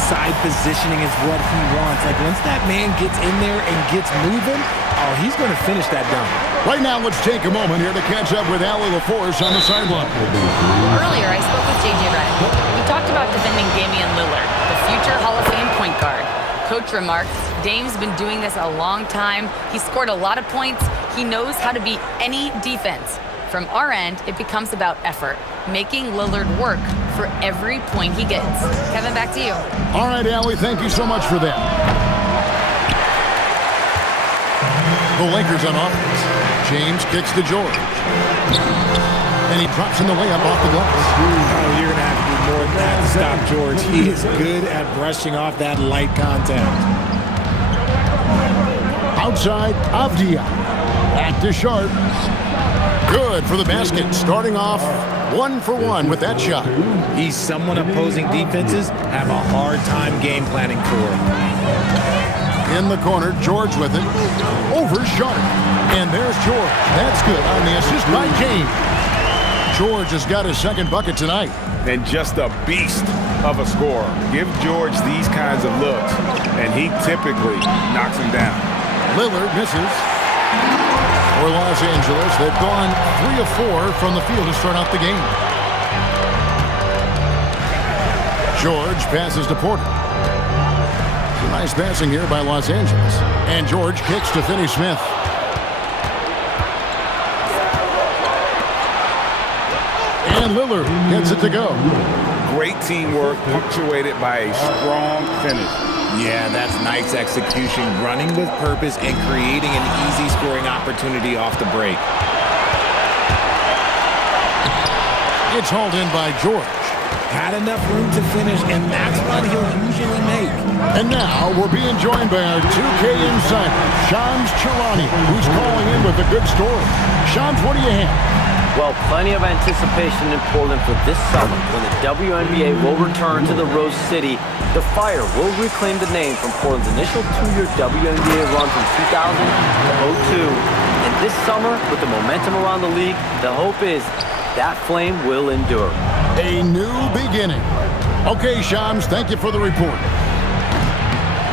inside positioning is what he wants. Like, once that man gets in there and gets moving, oh, he's going to finish that dunk. Right now, let's take a moment here to catch up with Allie LaForce on the sideline. Earlier, I spoke with J.J. Redick. We talked about defending Damian Lillard, the future Hall of Fame point guard. Coach remarks, Dame's been doing this a long time. He scored a lot of points. He knows how to beat any defense. From our end, it becomes about effort, making Lillard work for every point he gets. Kevin, back to you. All right, Allie, thank you so much for that. The Lakers on offense. James kicks to George. And he drops in the layup off the glass. Oh, you're going to have to do more than that to stop George. He is good at brushing off that light contact. Outside, Avdia. Back to Sharp. Good for the basket. Starting off 1 for 1 with that shot. He's someone opposing defenses have a hard time game planning for. In the corner, George with it. Over Sharp. And there's George. That's good on the assist by James. George has got his second bucket tonight. And just a beast of a scorer. Give George these kinds of looks, and he typically knocks him down. Lillard misses. For Los Angeles, they've gone 3 of 4 from the field to start out the game. George passes to Porter. Nice passing here by Los Angeles. And George kicks to Finney-Smith. And Lillard gets it to go. Great teamwork, punctuated by a strong finish. Yeah, that's nice execution, running with purpose and creating an easy scoring opportunity off the break. It's hauled in by George. Had enough room to finish, and that's what he'll usually make. And now we're being joined by our 2K insider, Shams Charania, who's calling in with a good story. Shams, what do you have? Well, plenty of anticipation in Portland for this summer when the WNBA will return to the Rose City. The Fire will reclaim the name from Portland's initial 2-year WNBA run from 2000 to 02. And this summer, with the momentum around the league, the hope is that flame will endure. A new beginning. Okay, Shams, thank you for the report.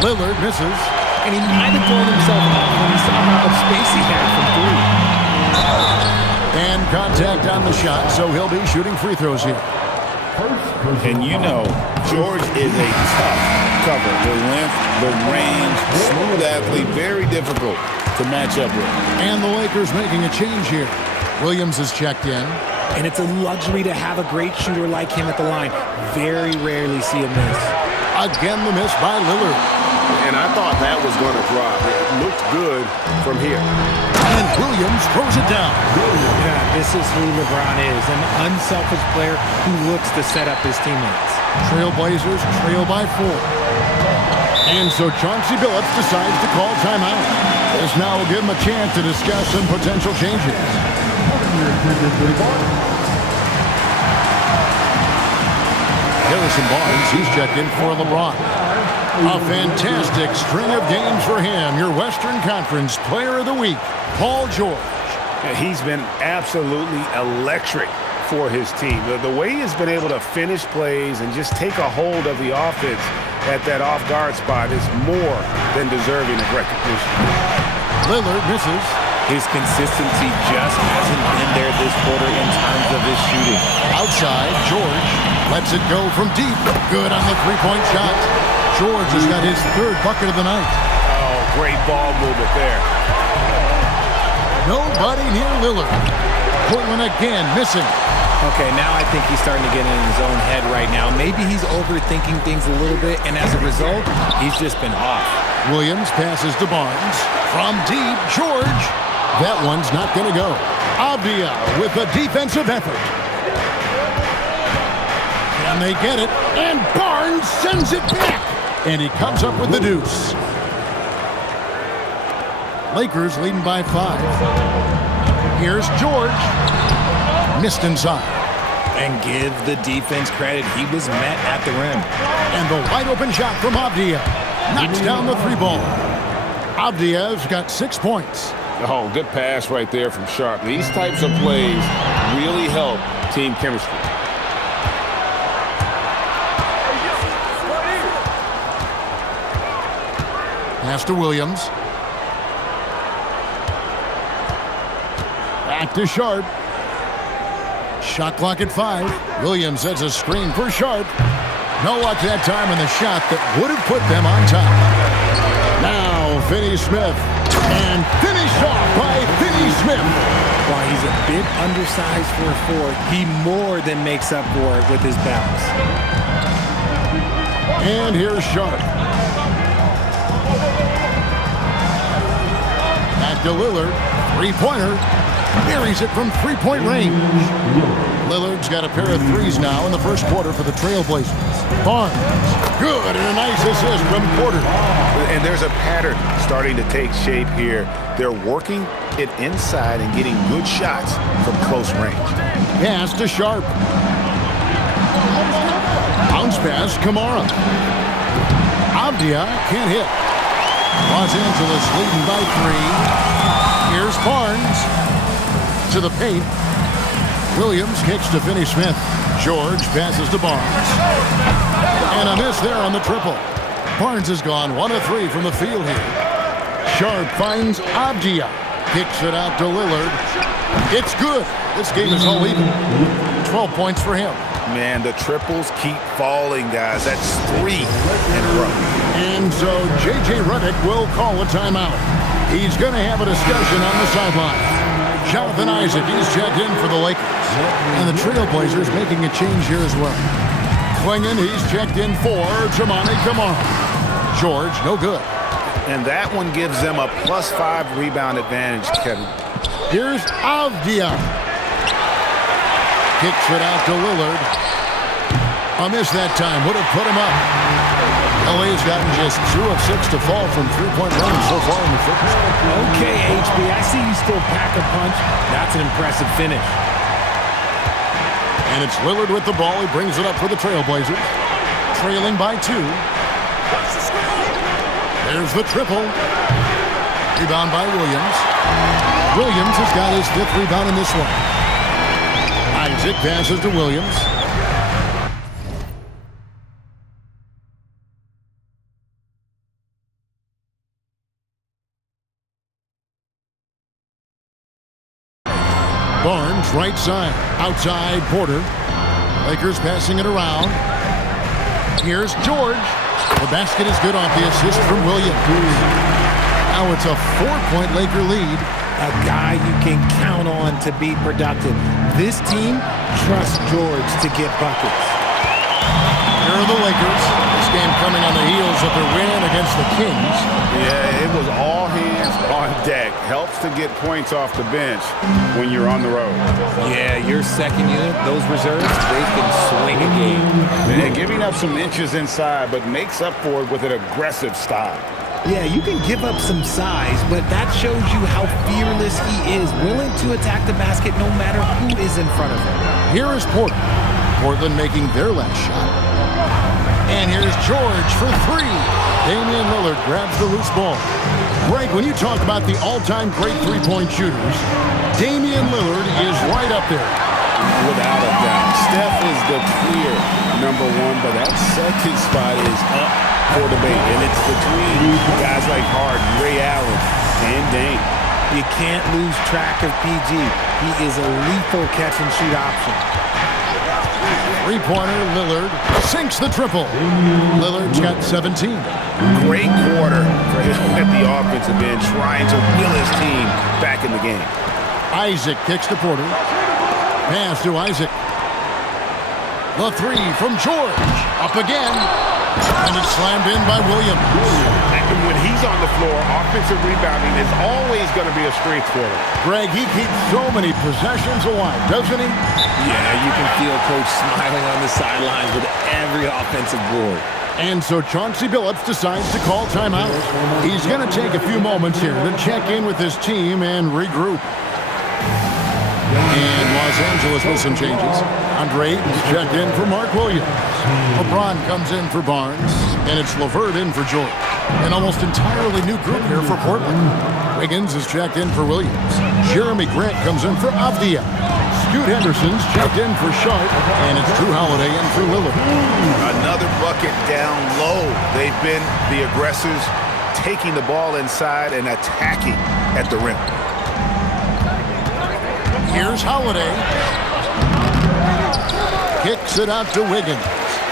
Lillard misses. And he might have thrown himself off when he saw how much space he had from 3. And contact on the shot, so he'll be shooting free throws here. And you know, George is a tough cover. The length, the range, smooth athlete, very difficult to match up with. And the Lakers making a change here. Williams is checked in. And it's a luxury to have a great shooter like him at the line. Very rarely see a miss. Again, the miss by Lillard. And I thought that was going to drop. It looked good from here. And Williams throws it down. Yeah, this is who LeBron is, an unselfish player who looks to set up his teammates. Trailblazers trail by 4. And so Chauncey Billups decides to call timeout. This now will give him a chance to discuss some potential changes. Harrison Barnes, he's checked in for LeBron. A fantastic string of games for him. Your Western Conference Player of the Week, Paul George. He's been absolutely electric for his team. The way he's been able to finish plays and just take a hold of the offense at that off-guard spot is more than deserving of recognition. Lillard misses. His consistency just hasn't been there this quarter in terms of his shooting. Outside, George lets it go from deep. Good on the three-point shot. George has got his third bucket of the night. Oh, great ball movement there. Nobody near Lillard. Portland again missing. Okay, now I think he's starting to get in his own head right now. Maybe he's overthinking things a little bit, and as a result, he's just been off. Williams passes to Barnes. From deep, George. That one's not going to go. Avdia with a defensive effort. And they get it, and Barnes sends it back. And he comes up with the deuce. Lakers leading by 5. Here's George. Missed inside. And give the defense credit. He was met at the rim. And the wide open shot from Avdia. Knocks down the 3-ball. Avdia's got 6 points. Oh, good pass right there from Sharp. These types of plays really help team chemistry. Pass to Williams. Back to Sharp. Shot clock at 5. Williams sets a screen for Sharp. No luck that time in the shot that would have put them on top. Now Finney-Smith. And finished off by Finney-Smith. While he's a bit undersized for a forward, he more than makes up for it with his bounce. And here's Sharp. Back to Lillard. Three-pointer. Buries it from three-point range. Lillard's got a pair of threes now in the first quarter for the Trailblazers. Barnes. Good, and a nice assist from Porter. And there's a pattern starting to take shape here. They're working it inside and getting good shots from close range. Pass to Sharp. Bounce pass, Kamara. Avdia can't hit. Los Angeles leading by 3. Here's Barnes. To the paint. Williams kicks to Finney-Smith. George passes to Barnes. And a miss there on the triple. Barnes has gone 1 of 3 from the field here. Sharp finds Avdia. Kicks it out to Lillard. It's good. This game is all even. 12 points for him. Man, the triples keep falling, guys. That's 3 in a row. And so J.J. Redick will call a timeout. He's going to have a discussion on the sideline. Jonathan Isaac, he's checked in for the Lakers. And the Trailblazers making a change here as well. Klingon, he's checked in for Jamani Kamara. George, no good. And that one gives them a +5 rebound advantage, Kevin. Here's Avdia. Kicks it out to Lillard. A miss that time. Would have put him up. LA's gotten just 2 of 6 to fall from three-point range so far in the first. Okay, HB, I see you still pack a punch. That's an impressive finish. And it's Lillard with the ball. He brings it up for the Trailblazers. Trailing by 2. There's the triple. Rebound by Williams. Williams has got his 5th rebound in this one. Isaac passes to Williams. Barnes, right side. Outside, Porter. Lakers passing it around. Here's George. The basket is good off the assist from Williams. Now it's a 4-point Laker lead. A guy you can count on to be productive. This team trusts George to get buckets. Here are the Lakers. This game coming on the heels of their win against the Kings. Yeah, it was all hands on deck. Helps to get points off the bench when you're on the road. Yeah, your second unit, those reserves, they can swing a game. And giving up some inches inside, but makes up for it with an aggressive style. Yeah, you can give up some size, but that shows you how fearless he is, willing to attack the basket no matter who is in front of him. Here is Portland. Portland making their last shot. And here's George for 3. Damian Lillard grabs the loose ball. Greg, when you talk about the all-time great three-point shooters, Damian Lillard is right up there. Without a doubt. Steph is the clear #1, but that second spot is up for debate. And it's between guys like Harden, Ray Allen, and Dame. You can't lose track of PG. He is a lethal catch-and-shoot option. Three-pointer, Lillard sinks the triple. Lillard's got 17. Great quarter for him at the offensive end, trying to will his team back in the game. Isaac kicks to Porter. Pass to Isaac. The 3 from George. Up again. And it's slammed in by Williams. And when he's on the floor, offensive rebounding is always going to be a strength for him. Greg, he keeps so many possessions alive, doesn't he? Yeah, you can feel Coach smiling on the sidelines with every offensive board. And so Chauncey Billups decides to call timeout. He's going to take a few moments here to check in with his team and regroup. And Los Angeles with some changes. Andre Ayton's checked in for Mark Williams. LeBron comes in for Barnes. And it's LeVert in for George. An almost entirely new group here for Portland. Wiggins is checked in for Williams. Jeremy Grant comes in for Avdia. Scoot Henderson's checked in for Sharp. And it's Drew Holiday in for Lillard. Another bucket down low. They've been the aggressors, taking the ball inside and attacking at the rim. Here's Holiday. Kicks it out to Wiggins.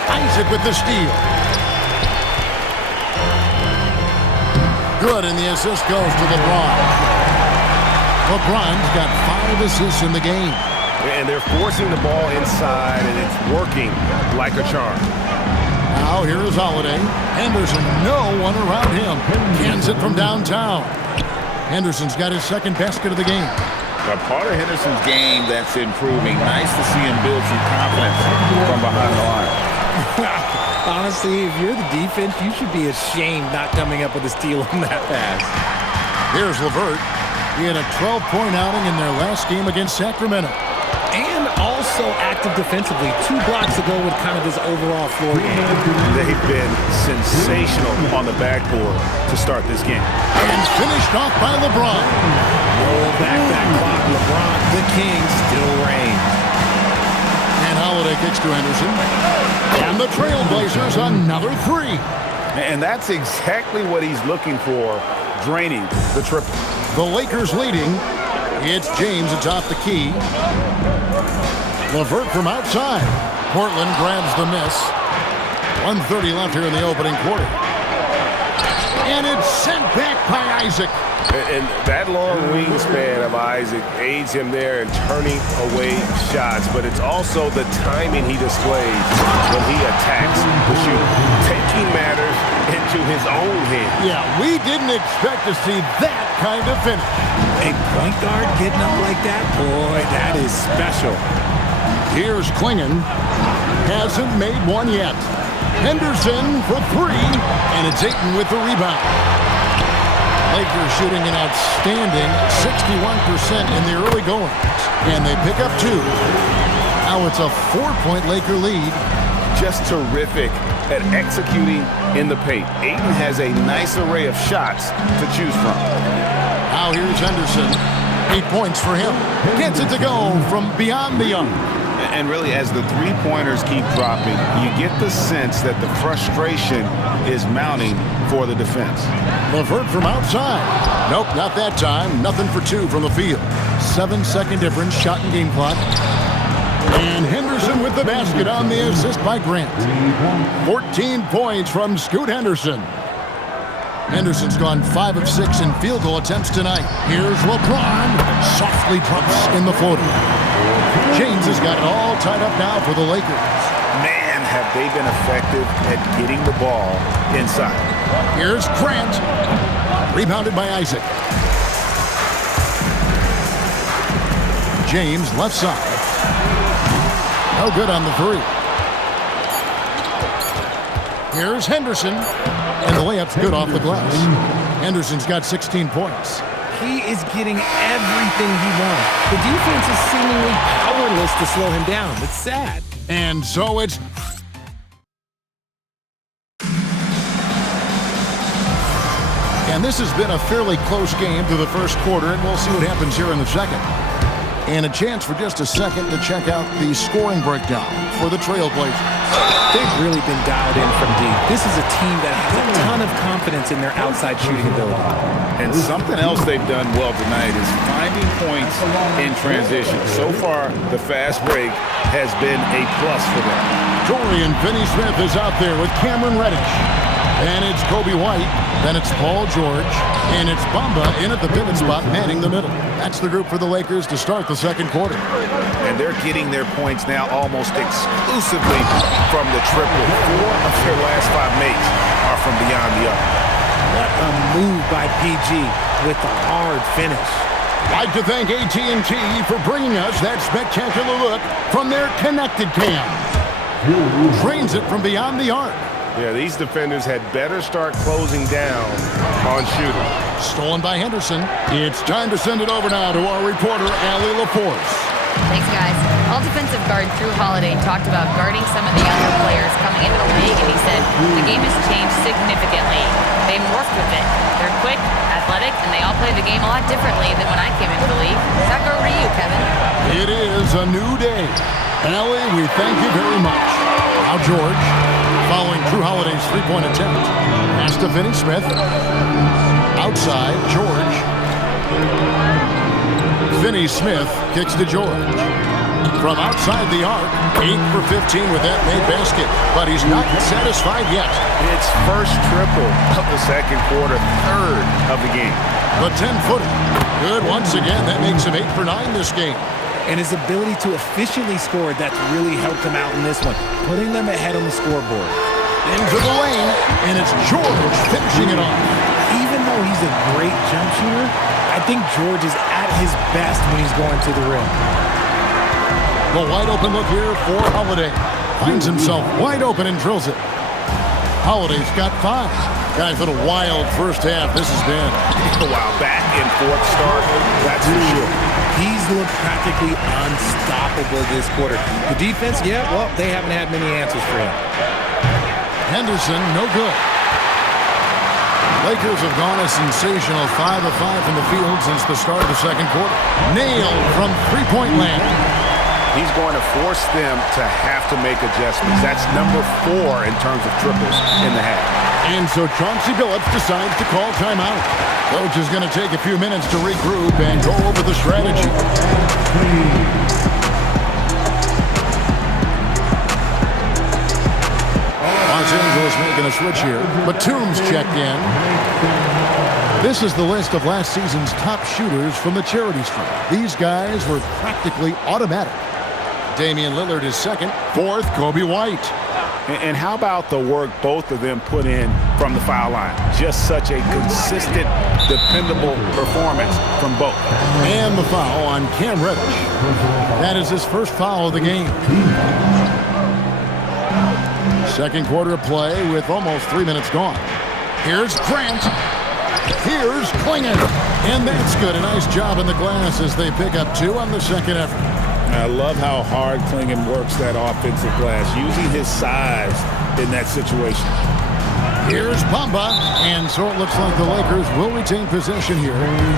Isaac with the steal. Good, and the assist goes to LeBron. LeBron's got 5 assists in the game. And they're forcing the ball inside, and it's working like a charm. Now here is Holiday. Henderson, no one around him. Cans it from downtown. Henderson's got his second basket of the game. A part of Henderson's game that's improving. Nice to see him build some confidence from behind the line. Honestly, if you're the defense, you should be ashamed not coming up with a steal on that pass. Here's LeVert. He had a 12-point outing in their last game against Sacramento. And also active defensively. 2 blocks ago with kind of his overall floor game. They've been sensational on the backboard to start this game. And finished off by LeBron. Roll back that clock. LeBron, the king, still reigns. And Holiday kicks to Henderson. And the Trailblazers another 3. And that's exactly what he's looking for, draining the triple. The Lakers leading. It's James atop the key. LeVert from outside. Portland grabs the miss. 1:30 left here in the opening quarter. And it's sent back by Isaac. And that long wingspan of Isaac aids him there in turning away shots, but it's also the timing he displays when he attacks the shooter, taking matters into his own hands. Yeah, we didn't expect to see that kind of finish. A point guard getting up like that? Boy, that is special. Here's Klingon. Hasn't made one yet. Henderson for 3, and it's Ayton with the rebound. Lakers shooting an outstanding 61% in the early goings, and they pick up 2. Now it's a 4-point Laker lead. Just terrific at executing in the paint. Ayton has a nice array of shots to choose from. Now here's Henderson. 8 points for him. Gets it to go from beyond the arc. And really, as the three-pointers keep dropping, you get the sense that the frustration is mounting for the defense. LeVert from outside. Nope, not that time. Nothing for 2 from the field. 7-second difference, shot and game clock. And Henderson with the basket on the assist by Grant. 14 points from Scoot Henderson. Henderson's gone 5 of 6 in field goal attempts tonight. Here's LeBron. Softly drops in the floater. James has got it all tied up now for the Lakers. Man, have they been effective at getting the ball inside. Here's Grant. Rebounded by Isaac. James left side. No good on the 3. Here's Henderson. And the layup's good off the glass. Henderson's got 16 points. He is getting everything he wants. The defense is seemingly powerless to slow him down. It's sad. And so it's... And this has been a fairly close game through the first quarter, and we'll see what happens here in the second. And a chance for just a second to check out the scoring breakdown for the Trailblazers. They've really been dialed in from deep. This is a team that has a ton of confidence in their outside shooting ability. And something else they've done well tonight is finding points in transition. So far, the fast break has been a plus for them. Dorian Finney-Smith is out there with Cameron Reddish. And it's Kobe White. Then it's Paul George. And it's Bamba in at the pivot spot, manning the middle. That's the group for the Lakers to start the second quarter. And they're getting their points now almost exclusively from the triple. 4 of their last 5 makes are from beyond the arc. What a move by PG with the hard finish. Like to thank AT&T for bringing us that spectacular look from their connected cam. Drains it from beyond the arc. Yeah, these defenders had better start closing down on shooting. Stolen by Henderson. It's time to send it over now to our reporter, Allie LaForce. Thanks, guys. All defensive guard Drew Holiday talked about guarding some of the younger players coming into the league, and he said the game has changed significantly. They morphed with it. They're quick, athletic, and they all play the game a lot differently than when I came into the league. Back over to you, Kevin. It is a new day. Allie, we thank you very much. Now, George. following Drew Holiday's three-point attempt. Pass to Finney Smith. Outside, George. Finney Smith kicks to George. From outside the arc, 8 for 15 with that made basket. But he's not satisfied yet. It's first triple of the second quarter, third of the game. The 10-footer. Good once again. That makes him 8 for 9 this game. And his ability to efficiently score, that's really helped him out in this one, putting them ahead on the scoreboard. Into the lane, and it's George finishing it off. Even though he's a great jump shooter, I think George is at his best when he's going to the rim. The wide open look here for Holiday. Finds himself wide open and drills it. Holiday's got 5. Guys, what a wild first half this has been. Wow, back and forth start, that's for sure. He's looked practically unstoppable this quarter. The defense, yeah, well, they haven't had many answers for him. Henderson, no good. Lakers have gone a sensational 5 of 5 from the field since the start of the second quarter. Nailed from three-point land. He's going to force them to have to make adjustments. That's number 4 in terms of triples in the half. And so Chauncey Billups decides to call timeout. Coach is going to take a few minutes to regroup and go over the strategy. Los Angeles making a switch here. Batum's checked in. This is the list of last season's top shooters from the charity stripe. These guys were practically automatic. Damian Lillard is second. Fourth, Kobe White. And how about the work both of them put in from the foul line? Just such a consistent, dependable performance from both. And the foul on Cam Reddish. That is his first foul of the game. Second quarter of play with almost 3 minutes gone. Here's Grant. Here's Klingon. And that's good. A nice job in the glass as they pick up 2 on the second effort. I love how hard Klingon works that offensive glass, using his size in that situation. Here's Bamba, and so it looks like the Lakers will retain possession here.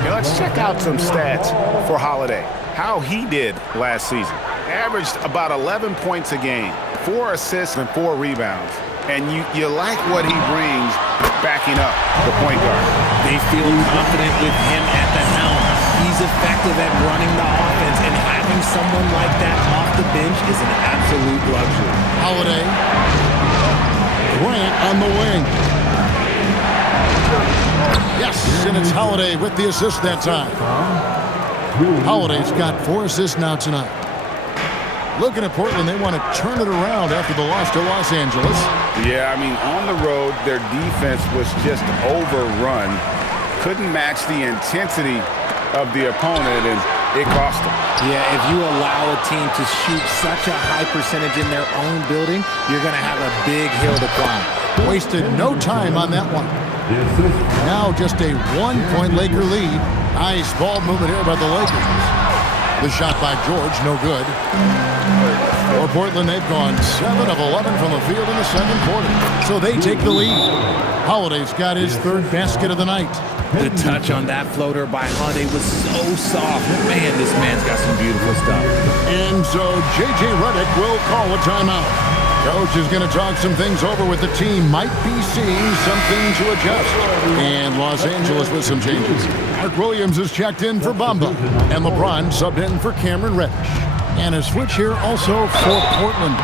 Now let's check out some stats for Holiday. How he did last season. Averaged about 11 points a game, 4 assists and 4 rebounds. And you like what he brings backing up the point guard. They feel confident with him at the helm. He's effective at running the offense, and having someone like that off the bench is an absolute luxury. Holiday. Grant on the wing. Yes, and it's Holiday with the assist that time. Holiday's got 4 assists now tonight. Looking at Portland, they want to turn it around after the loss to Los Angeles. Yeah, I mean, on the road, their defense was just overrun. Couldn't match the intensity of the opponent, and it cost them. Yeah, if you allow a team to shoot such a high percentage in their own building, you're going to have a big hill to climb. Wasted no time on that one. Now just a 1-point Laker lead. Nice ball movement here by the Lakers. The shot by George, no good. For Portland, they've gone 7 of 11 from the field in the second quarter. So they take the lead. Holiday's got his 3rd basket of the night. The touch on that floater by Holiday was so soft. Man, this man's got some beautiful stuff. And so J.J. Redick will call a timeout. Coach is going to talk some things over with the team. Might be seeing something to adjust. And Los Angeles with some changes. Mark Williams is checked in for Bamba. And LeBron subbed in for Cameron Reddish. And a switch here also for Portland.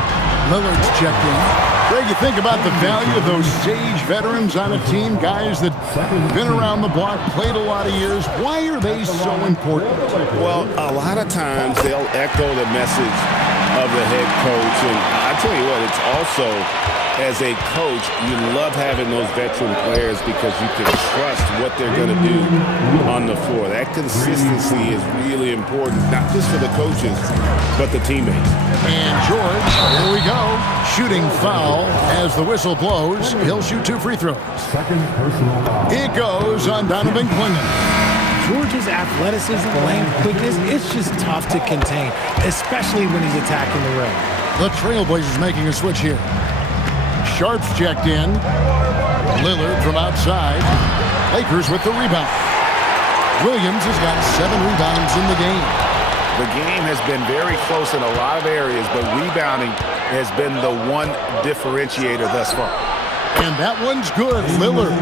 Lillard's checked in. Greg, you think about the value of those sage veterans on a team, guys that been around the block, played a lot of years. Why are they so important? Well, a lot of times they'll echo the message of the head coach. And I tell you what, it's also, as a coach, you love having those veteran players because you can trust what they're going to do on the floor. That consistency is really important, not just for the coaches, but the teammates. And George, here we go. Shooting foul as the whistle blows. He'll shoot 2 free throws. It goes on Donovan Klingon. George's athleticism, length, quickness, it's just tough to contain, especially when he's attacking the rim. The Trailblazers making a switch here. Sharp's checked in. Lillard from outside. Lakers with the rebound. Williams has got 7 rebounds in the game. The game has been very close in a lot of areas, but rebounding has been the one differentiator thus far. And that one's good. Lillard.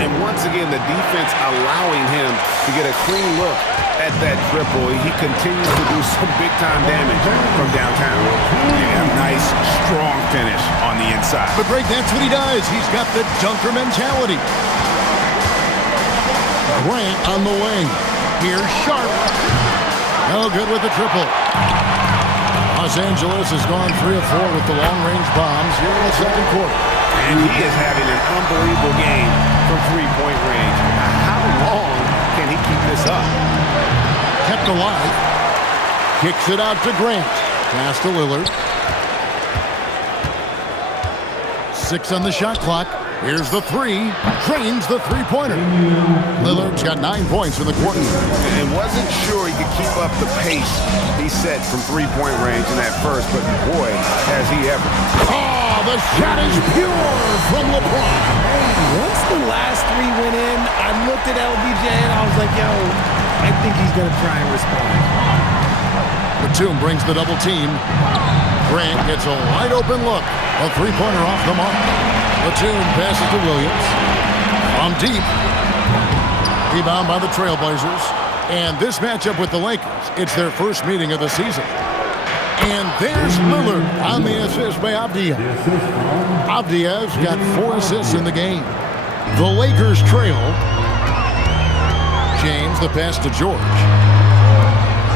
And once again, the defense allowing him to get a clean look at that triple. He continues to do some big-time damage from downtown. And a nice, strong finish on the inside. But Greg, that's what he does. He's got the dunker mentality. Grant on the wing. Here's Sharp. No good with the triple. Los Angeles has gone 3 of 4 with the long-range bombs here in the second quarter. And he is having an unbelievable game from three-point range. How long can he keep this up? Kept alive. Kicks it out to Grant. Pass to Lillard. 6 on the shot clock. Here's the 3. Drains the three-pointer. Lillard's got 9 points in the quarter. And wasn't sure he could keep up the pace he set from three-point range in that first, but boy, has he ever. Oh, the shot is pure from LeBron. Once the last 3 went in, I looked at LBJ and I was like, yo, I think he's going to try and respond. Batum brings the double team. Grant gets a wide open look. A three-pointer off the mark. Batum passes to Williams. From deep. Rebound by the Trailblazers. And this matchup with the Lakers, it's their first meeting of the season. And there's Lillard on the assist by Avdija. Avdija's got 4 assists in the game. The Lakers trail. James, the pass to George.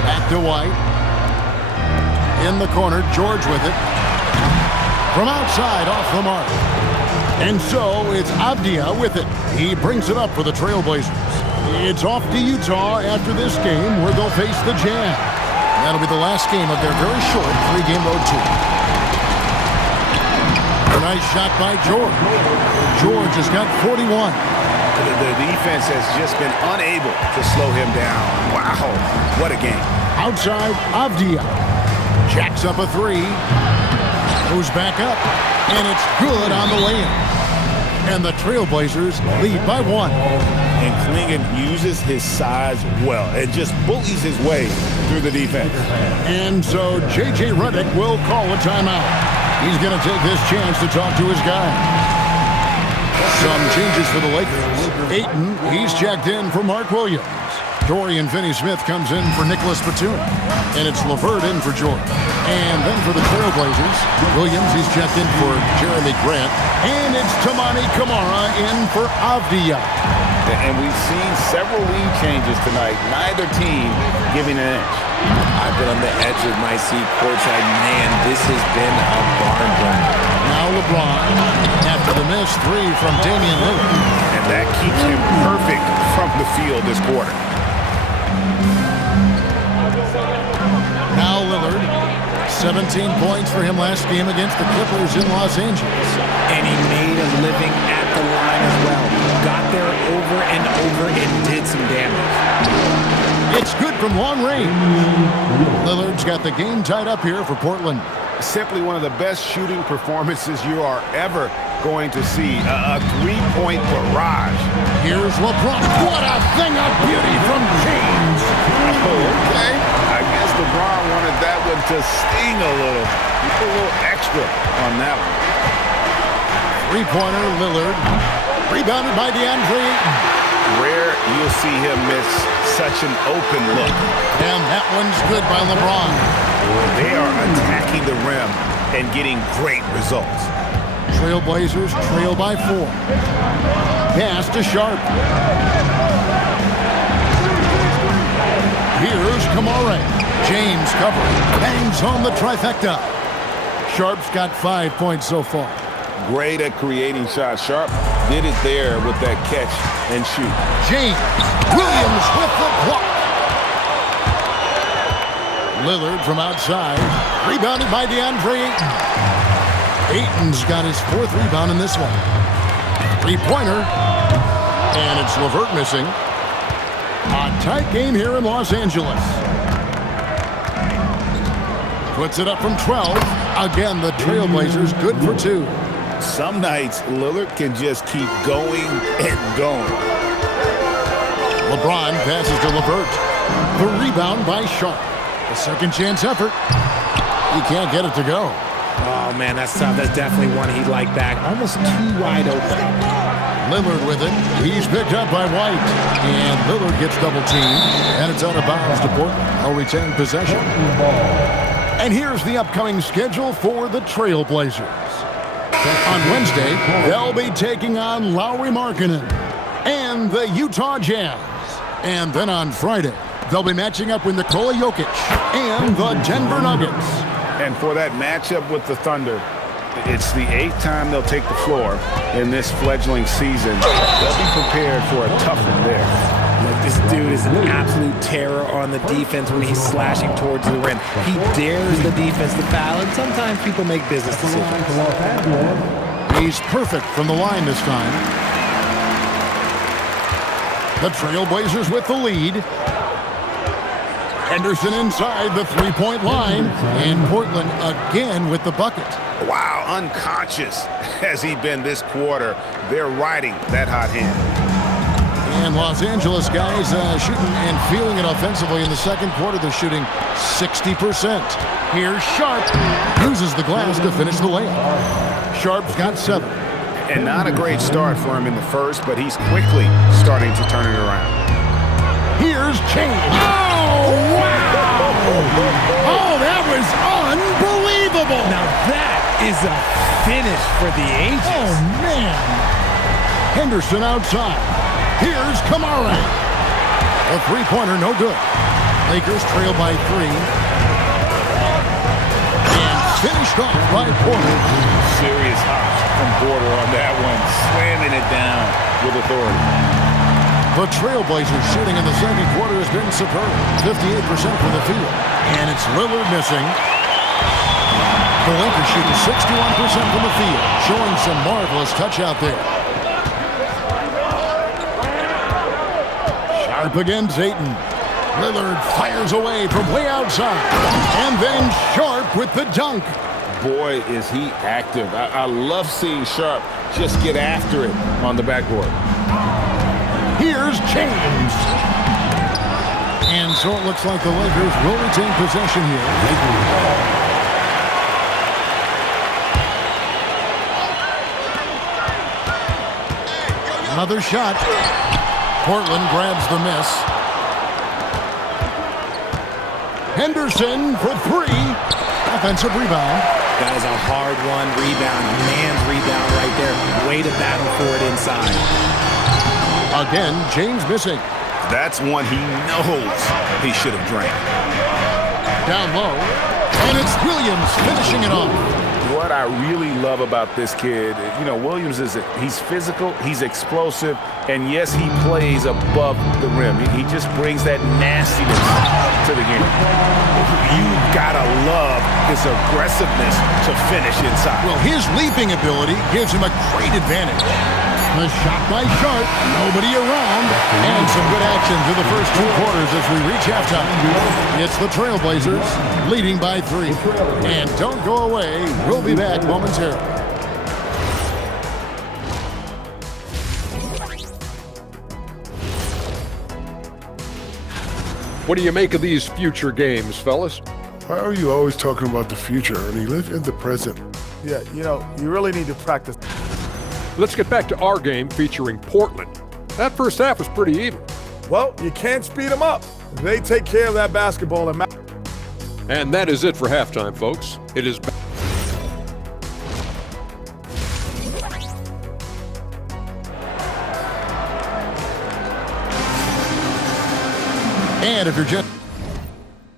Back to White. In the corner, George with it. From outside, off the mark. And so it's Avdija with it. He brings it up for the Trailblazers. It's off to Utah after this game where they'll face the Jazz. That'll be the last game of their very short 3-game road tour. A nice shot by George. George has got 41. The defense has just been unable to slow him down. Wow, what a game. Outside, Avdija. Jacks up a 3. Goes back up. And it's good on the layup. And the Trailblazers lead by 1. And Klingon uses his size well and just bullies his way through the defense. And so J.J. Redick will call a timeout. He's going to take this chance to talk to his guy. Some changes for the Lakers. Ayton, he's checked in for Mark Williams. Dorian Finney-Smith comes in for Nicholas Batum. And it's LeVert in for George. And then for the Trailblazers, Williams, he's checked in for Jeremy Grant. And it's Toumani Camara in for Avdija. And we've seen several lead changes tonight. Neither team giving an inch. I've been on the edge of my seat courtside. Man, this has been a barn burner. Now LeBron, after the missed 3 from Damian Lillard. And that keeps him perfect from the field this quarter. Now Lillard, 17 points for him last game against the Clippers in Los Angeles. And he made a living at the line as well. Got there over and over and did some damage. It's good from long range. Lillard's got the game tied up here for Portland. Simply one of the best shooting performances you are ever going to see. A three-point barrage. Here's LeBron. What a thing of beauty from James. Okay. I guess LeBron wanted that one to sting a little. He put a little extra on that one. Three-pointer, Lillard. Rebounded by DeAndre Ayton. Rare you'll see him miss such an open look. And that one's good by LeBron. They are attacking the rim and getting great results. Trailblazers trail by 4. Pass to Sharp. Here's Camara. James covering. Bangs home the trifecta. Sharp's got 5 points so far. Great at creating shots. Sharp did it there with that catch and shoot. James. Williams with the block. Lillard from outside. Rebounded by DeAndre Ayton. Ayton's got his 4th rebound in this one. Three-pointer. And it's LeVert missing. A tight game here in Los Angeles. Puts it up from 12. Again, the Trailblazers good for 2. Some nights, Lillard can just keep going and going. LeBron passes to LeVert. The rebound by Sharp. A second chance effort. He can't get it to go. Oh, man, that's tough. That's definitely one he'd like back. Almost too wide open. Lillard with it. He's picked up by White. And Lillard gets double teamed. And it's out of bounds to Portland. I'll retain possession. And here's the upcoming schedule for the Trailblazers. On Wednesday, they'll be taking on Lauri Markkanen and the Utah Jazz. And then on Friday, they'll be matching up with Nikola Jokic and the Denver Nuggets. And for that matchup with the Thunder, it's the 8th time they'll take the floor in this fledgling season. They'll be prepared for a tough one there. Look, this dude is an absolute terror on the defense when he's slashing towards the rim. He dares the defense to foul, and sometimes people make business decisions. He's perfect from the line this time. The Trailblazers with the lead. Henderson inside the three-point line. And Portland again with the bucket. Wow, unconscious has he been this quarter. They're riding that hot hand. And Los Angeles guys shooting and feeling it offensively in the second quarter. They're shooting 60%. Here's Sharp. Uses the glass to finish the layup. Sharp's got 7. And not a great start for him in the first, but he's quickly starting to turn it around. Here's Chain. Oh, wow! Oh, that was unbelievable! Now that is a finish for the ages. Oh, man. Henderson outside. Here's Kamara. A three-pointer, no good. Lakers trail by 3. And finished off by Porter. Serious hop from Porter on that one, slamming it down with authority. The Trailblazers shooting in the second quarter has been superb. 58% from the field. And it's Lillard missing. The Lakers shooting 61% from the field, showing some marvelous touch out there. Sharp against Ayton. Lillard fires away from way outside. And then Sharp with the dunk. Boy, is he active. I love seeing Sharp just get after it on the backboard. Here's James. And so it looks like the Lakers will retain possession here. Another shot. Portland grabs the miss. Henderson for 3. Offensive rebound. That is a hard-won rebound. A man's rebound right there. Way to battle for it inside. Again, James missing. That's one he knows he should have drained. Down low. And it's Williams finishing it off. What I really love about this kid, Williams he's physical, he's explosive, and yes, he plays above the rim. He just brings that nastiness to the game. You gotta love his aggressiveness to finish inside. Well, his leaping ability gives him a great advantage. The shot by Sharp, nobody around, and some good action through the first 2 quarters as we reach halftime. It's the Trailblazers leading by 3. And don't go away, we'll be back momentarily. What do you make of these future games, fellas? Why are you always talking about the future, Ernie? Live in the present. Yeah, you really need to practice. Let's get back to our game featuring Portland. That first half was pretty even. Well, you can't speed them up. They take care of that basketball. And that is it for halftime, folks. It is And if you're just